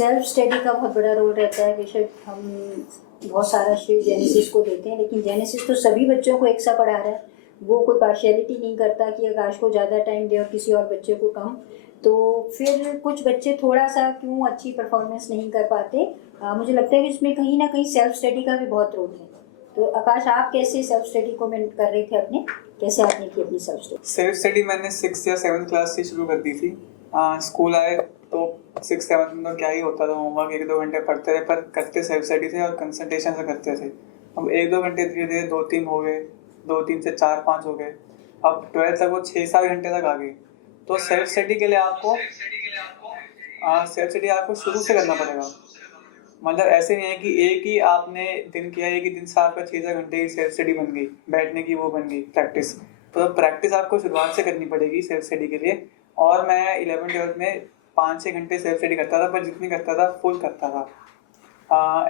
Self study का बहुत बड़ा रोल रहता है। बेशक हम बहुत सारा श्रेय जेनेसिस को देते हैं, लेकिन जेनेसिस तो सभी बच्चों को एक सा पढ़ा रहा है। वो कोई पार्शियलिटी नहीं करता कि आकाश को ज़्यादा टाइम दे और किसी और बच्चे को कम। तो फिर कुछ बच्चे थोड़ा सा क्यों अच्छी परफॉर्मेंस नहीं कर पाते, मुझे लगता है कि इसमें कहीं ना कहीं सेल्फ स्टडी का भी बहुत रोल है। तो आकाश, आप कैसे सेल्फ स्टडी को मेंटेन कर रहे थे अपने, कैसे आपने की अपनी सेल्फ स्टडी? सेल्फ स्टडी मैंने 6 या 7 क्लास से शुरू कर दी थी। स्कूल आए तो 6-7 में तो क्या ही होता था, होमवर्क 1-2 घंटे पढ़ते रहे, पर करते सेल्फ स्टडी थे और कंसंट्रेशन से करते थे। अब 1-2 घंटे धीरे धीरे 2-3 हो गए, 2-3 से 4-5 हो गए, अब 12 तक वो 6-7 घंटे तक आ गए। तो सेल्फ स्टडी के लिए आपको शुरू से करना पड़ेगा। मतलब ऐसे नहीं है कि एक ही आपने दिन किया, एक ही दिन से आपका 6-7 घंटे की सेल्फ स्टडी बन गई, बैठने की वो बन गई प्रैक्टिस। तो प्रैक्टिस आपको शुरुआत से करनी पड़ेगी सेल्फ स्टडी के लिए। और मैं 11th-12th में 5-6 घंटे सेल्फ स्टडी करता था, पर जितनी करता था फुल करता था।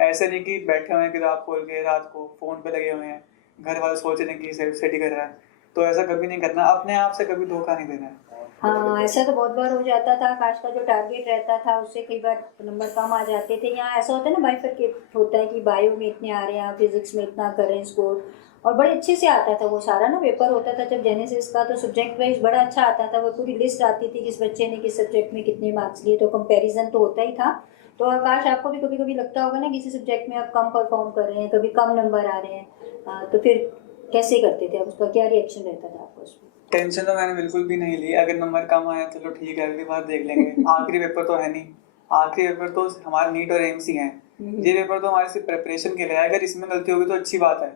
ऐसे नहीं कि बैठे हुए हैं किताब खोल के रात को फ़ोन पे लगे हुए हैं, घर वाले सोच रहे हैं कि सेल्फ स्टडी कर रहा है। तो ऐसा कभी नहीं करना, अपने आप से कभी धोखा नहीं देना है। हाँ, ऐसा तो बहुत बार हो जाता था। आकाश का जो टारगेट रहता था उससे कई बार नंबर कम आ जाते थे। यहाँ ऐसा होता है ना, बाइफरकेट होता है कि बायो में इतने आ रहे हैं, फिजिक्स में इतना कर रहे हैं स्कोर, और बड़े अच्छे से आता था वो सारा ना पेपर होता था जब जेनेसिस का, तो सब्जेक्ट वाइज बड़ा अच्छा आता था। वो पूरी लिस्ट आती थी किस बच्चे ने किस सब्जेक्ट में कितने मार्क्स लिए, तो कंपैरिजन तो होता ही था। तो आकाश, आपको भी कभी कभी लगता होगा ना किसी सब्जेक्ट में आप कम परफॉर्म कर रहे हैं, कभी कम नंबर आ रहे हैं, तो फिर कैसे करते थे आप, उसका क्या रिएक्शन रहता था आपको उसमें? टेंशन तो मैंने बिल्कुल भी नहीं ली। अगर नंबर कम आया चलो ठीक है, अगली बार देख लेंगे। आखिरी पेपर तो है नहीं, आखिरी पेपर तो हमारा नीट और एम्स ही हैं। ये पेपर तो हमारे सिर्फ प्रिपरेशन के लिए है। अगर इसमें गलती होगी तो अच्छी बात है,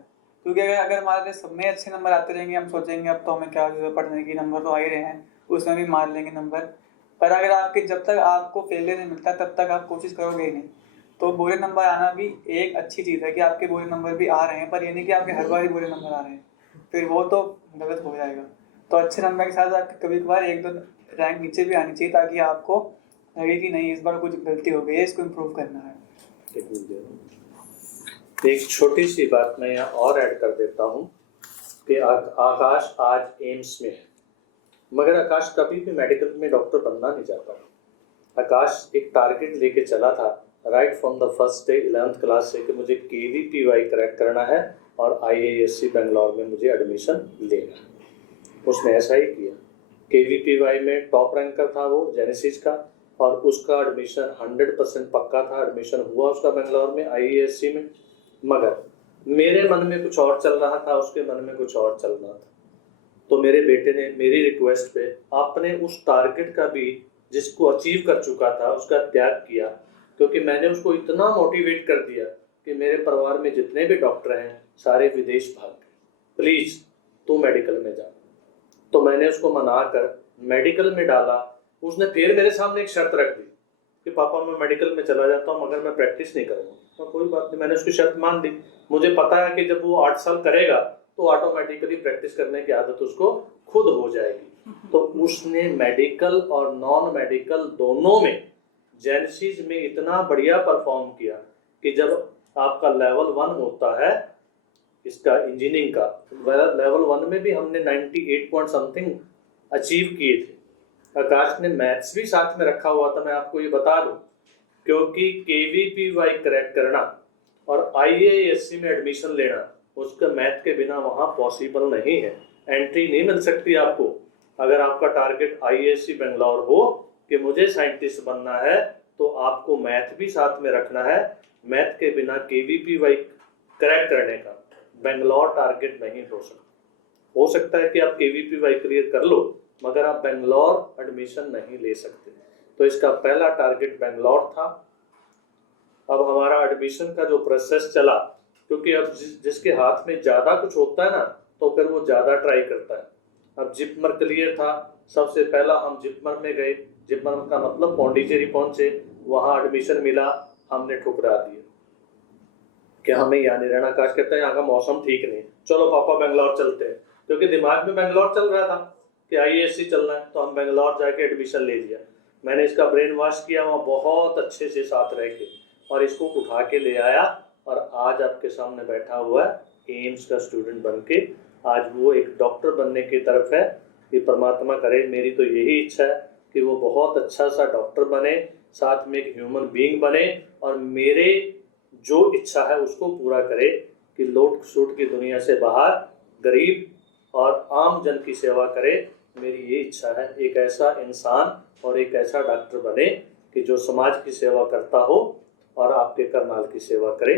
क्योंकि अगर हमारे सब में अच्छे नंबर आते रहेंगे, हम सोचेंगे अब तो हमें क्या जरूरत पढ़ने की, नंबर तो आ ही रहे हैं, उसमें भी मार लेंगे नंबर। पर अगर जब तक आपको फेलियर नहीं मिलता तब तक आप कोशिश करोगे ही नहीं। तो बुरे नंबर आना भी एक अच्छी चीज़ है कि आपके बुरे नंबर भी आ रहे हैं, पर ये नहीं कि आपके हर बार ही बुरे नंबर आ रहे हैं, फिर वो तो गलत हो जाएगा। तो अच्छे नंबर के साथ आपके कभी कभार 1-2 रैंक नीचे भी आनी चाहिए, ताकि आपको लगे कि नहीं इस बार कुछ गलती हो गई है, इसको इम्प्रूव करना है। एक छोटी सी बात मैं यहाँ और ऐड कर देता हूँ कि आकाश आज एम्स में है, मगर आकाश कभी भी मेडिकल में डॉक्टर बनना नहीं चाहता। आकाश एक टारगेट लेके चला था right from the first day 11th class से कि मुझे KVPY क्रैक करना है और IISc बेंगलोर में मुझे एडमिशन लेना है। उसने ऐसा ही किया। KVPY में टॉप रैंकर था वो जेनेसिस का, और उसका एडमिशन 100% पक्का था। एडमिशन हुआ उसका बेंगलोर में IISc में, मगर मेरे मन में कुछ और चल रहा था, उसके मन में कुछ और चल रहा था। तो मेरे बेटे ने मेरी रिक्वेस्ट पे आपने उस टारगेट का भी, जिसको अचीव कर चुका था, उसका त्याग किया, क्योंकि मैंने उसको इतना मोटिवेट कर दिया कि मेरे परिवार में जितने भी डॉक्टर हैं सारे विदेश भाग गए, प्लीज़ तू मेडिकल में जा। तो मैंने उसको मना कर मेडिकल में डाला। उसने फिर मेरे सामने एक शर्त रख दी कि पापा मैं मेडिकल में चला जाता हूँ मगर मैं प्रैक्टिस नहीं करूँगा। तो कोई बात नहीं, मैंने उसकी शर्त मान ली। मुझे पता है कि जब वो 8 साल करेगा तो ऑटोमेटिकली प्रैक्टिस करने की आदत उसको खुद हो जाएगी। तो उसने मेडिकल और नॉन मेडिकल दोनों में जेनेसिस में इतना बढ़िया परफॉर्म किया कि जब आपका लेवल 1 होता है इसका इंजीनियरिंग का, लेवल 1 में भी हमने 98 पॉइंट समथिंग अचीव किए थे। आकाश ने मैथ्स भी साथ में रखा हुआ था, मैं आपको ये बता दूं, क्योंकि KVPY क्रैक करना और IISc में एडमिशन लेना उसका मैथ के बिना वहाँ पॉसिबल नहीं है, एंट्री नहीं मिल सकती आपको। अगर आपका टारगेट IISc बेंगलोर हो कि मुझे साइंटिस्ट बनना है, तो आपको मैथ भी साथ में रखना है। मैथ के बिना KVPY क्रैक करने का बेंगलोर टारगेट नहीं हो सकता। हो सकता है कि आप KVPY क्लियर कर लो, मगर आप बेंगलोर एडमिशन नहीं ले सकते। तो इसका पहला टारगेट बेंगलोर था। अब हमारा एडमिशन का जो प्रोसेस चला, क्योंकि अब जिसके हाथ में ज़्यादा कुछ होता है ना, तो फिर वो ज़्यादा ट्राई करता है। अब जिपमर क्लियर था, सबसे पहला हम जिपमर में गए। जिपमर का मतलब पौंडीचेरी पहुंचे, वहाँ एडमिशन मिला, हमने ठुकरा दिया कि हमें यहाँ नहीं रहना। आकाश कहता है यहाँ का मौसम ठीक नहीं, चलो पापा बेंगलोर चलते हैं, क्योंकि दिमाग में बेंगलोर चल रहा था कि IISc चलना है। तो हम बेंगलोर जाके एडमिशन ले लिया। मैंने इसका ब्रेन वॉश किया वहाँ बहुत अच्छे से साथ रह के, और इसको उठा के ले आया, और आज आपके सामने बैठा हुआ है एम्स का स्टूडेंट बन के। आज वो एक डॉक्टर बनने की तरफ है। ये परमात्मा करे, मेरी तो यही इच्छा है कि वो बहुत अच्छा सा डॉक्टर बने, साथ में एक ह्यूमन बीइंग बने और मेरे जो इच्छा है उसको पूरा करे कि लूट सूट की दुनिया से बाहर गरीब और आम जन की सेवा करे। मेरी ये इच्छा है, एक ऐसा इंसान और एक ऐसा डॉक्टर बने कि जो समाज की सेवा करता हो और आपके करनाल की सेवा करे।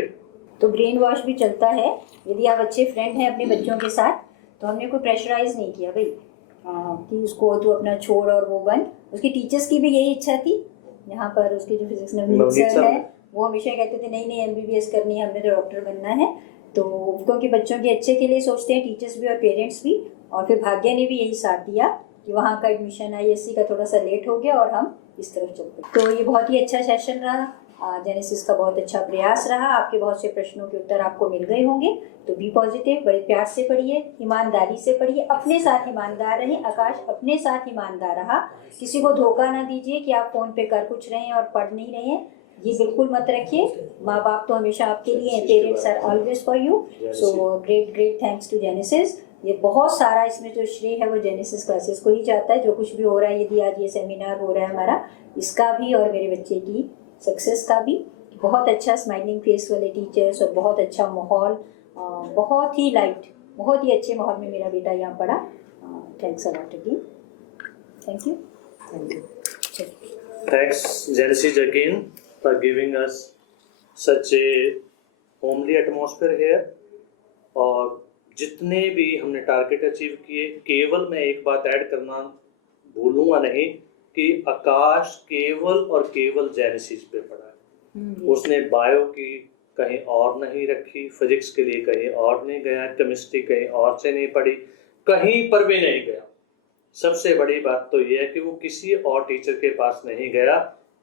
तो ब्रेन वॉश भी चलता है। यदि आप अच्छे फ्रेंड हैं अपने बच्चों के साथ तो हमने कोई प्रेशराइज नहीं किया भाई कि उसको तू अपना छोड़ और वो बन। उसकी टीचर्स की भी यही इच्छा थी। यहाँ पर उसके जो फिजिक्स नवनीत सर है वो हमेशा कहते थे नहीं नहीं MBBS करनी है, हमने तो डॉक्टर बनना है। तो क्योंकि बच्चों के अच्छे के लिए सोचते हैं टीचर्स भी और पेरेंट्स भी। और फिर भाग्य ने भी यही साथ दिया कि वहाँ का एडमिशन ISC का थोड़ा सा लेट हो गया और हम इस तरफ चलते। तो ये बहुत ही अच्छा सेशन रहा। जेनेसिस का बहुत अच्छा प्रयास रहा। आपके बहुत से प्रश्नों के उत्तर आपको मिल गए होंगे। तो बी पॉजिटिव, बड़े प्यार से पढ़िए, ईमानदारी से पढ़िए, अपने साथ ईमानदार रहें। आकाश अपने साथ ईमानदार रहा। किसी को धोखा ना दीजिए कि आप फ़ोन पे कर कुछ रहे हैं और पढ़ नहीं रहे हैं। ये बिल्कुल मत रखिए। माँ बाप तो हमेशा आपके लिए हैं, parents are always for you. So great thanks to Genesis. ये बहुत सारा इसमें जो श्रेय है वो जेनेसिस क्लासेस को ही जाता है। जो कुछ भी हो रहा है, यदि आज ये सेमिनार हो रहा है हमारा, इसका भी और मेरे बच्चे की सक्सेस का भी। बहुत अच्छा स्माइलिंग फेस वाले टीचर्स और बहुत अच्छा माहौल, बहुत ही लाइट, बहुत ही अच्छे माहौल में मेरा बेटा यहाँ पढ़ा। Thanks a lot again. Thank you. Thanks Genesis again for giving us such a homely atmosphere here। और जितने भी हमने टारगेट अचीव किए, केवल मैं एक बात ऐड करना भूलूंगा नहीं कि आकाश केवल और केवल जेनेसिस पे पढ़ा है। उसने बायो की कहीं और नहीं रखी, फिजिक्स के लिए कहीं और नहीं गया, केमिस्ट्री कहीं और से नहीं पढ़ी, कहीं पर भी नहीं गया। सबसे बड़ी बात तो यह है कि वो किसी और टीचर के पास नहीं गया,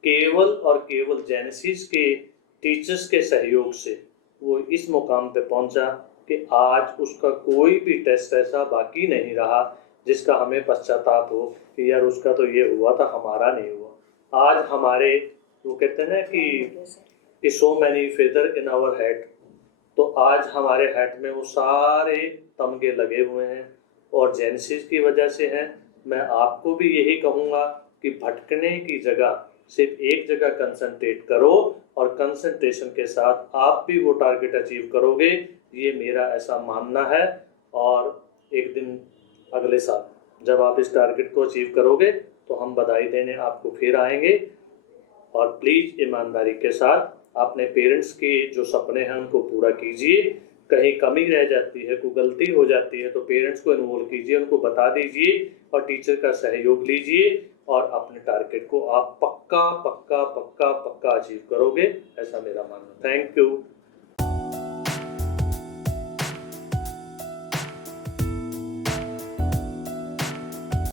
केवल और केवल जेनेसिस के टीचर्स के सहयोग से वो इस मुकाम पे पहुंचा कि आज उसका कोई भी टेस्ट ऐसा बाकी नहीं रहा जिसका हमें पश्चाताप हो कि यार उसका तो ये हुआ था, हमारा नहीं हुआ। आज हमारे, वो कहते हैं ना कि so many feather in our head, तो आज हमारे हेड में वो सारे तमगे लगे हुए हैं और जेनेसिस की वजह से हैं। मैं आपको भी यही कहूँगा कि भटकने की जगह सिर्फ एक जगह कंसंट्रेट करो और कंसंट्रेशन के साथ आप भी वो टारगेट अचीव करोगे, ये मेरा ऐसा मानना है। और एक दिन अगले साल जब आप इस टारगेट को अचीव करोगे तो हम बधाई देने आपको फिर आएंगे। और प्लीज़ ईमानदारी के साथ अपने पेरेंट्स के जो सपने हैं उनको पूरा कीजिए। कहीं कमी रह जाती है, कोई गलती हो जाती है तो पेरेंट्स को इन्वॉल्व कीजिए, उनको बता दीजिए और टीचर का सहयोग लीजिए और अपने टारगेट को आप पक्का पक्का पक्का पक्का अचीव करोगे, ऐसा मेरा मानना। Thank you.